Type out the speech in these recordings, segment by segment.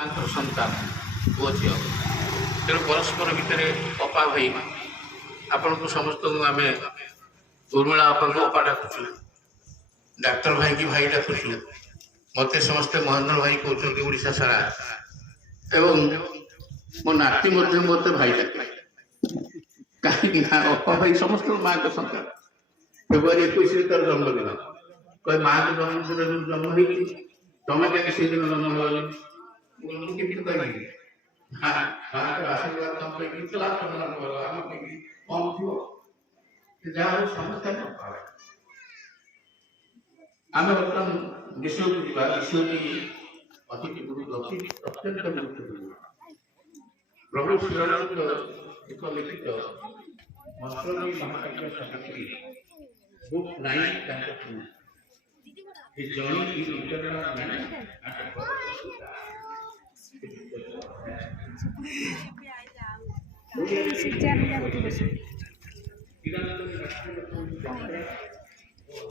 सन्तान पुओ झी तेणु परस्पर भितर अपा भाई आपण को समस्त आम उर्मिला अपा को अपा डाकुचु डाक्तर भाई की भाई डाकुचु मत समस्ते महेंद्र भाई कहते ओडिशा सारा एवं मो नाती मत भाई डाके कहीं अपा भाई समस्त माँ का संतान फेब्रुआरी 21 तार जन्मदिन कहे माँ के जन्मदिन जन्म हो तमें कहीं से दिन जन्म हो कह आशीर्वाद आम बर्तमान विषय को जीवा विषय अतिथि अत्यंत गुरुत्वपूर्ण प्रभु श्रीराम एक लिखित मस्टरी महाकाव्य सामग्री बुक 9 His journey is internal and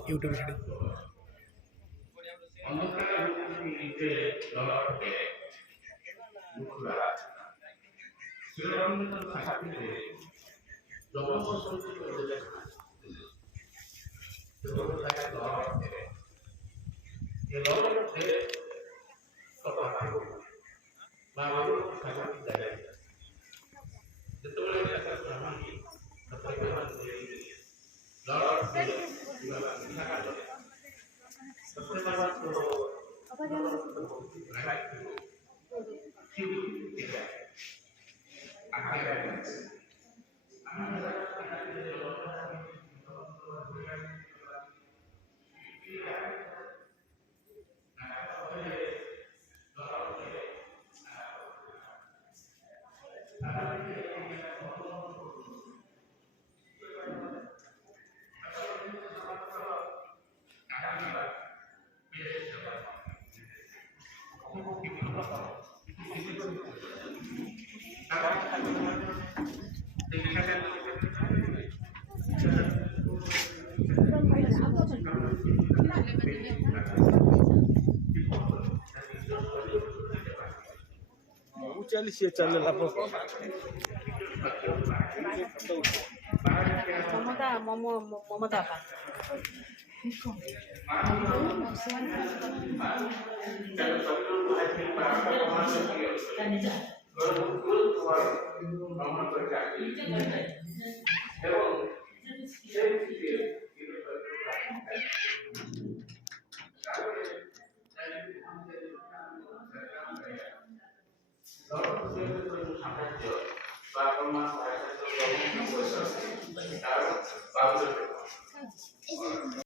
YouTube चल ममता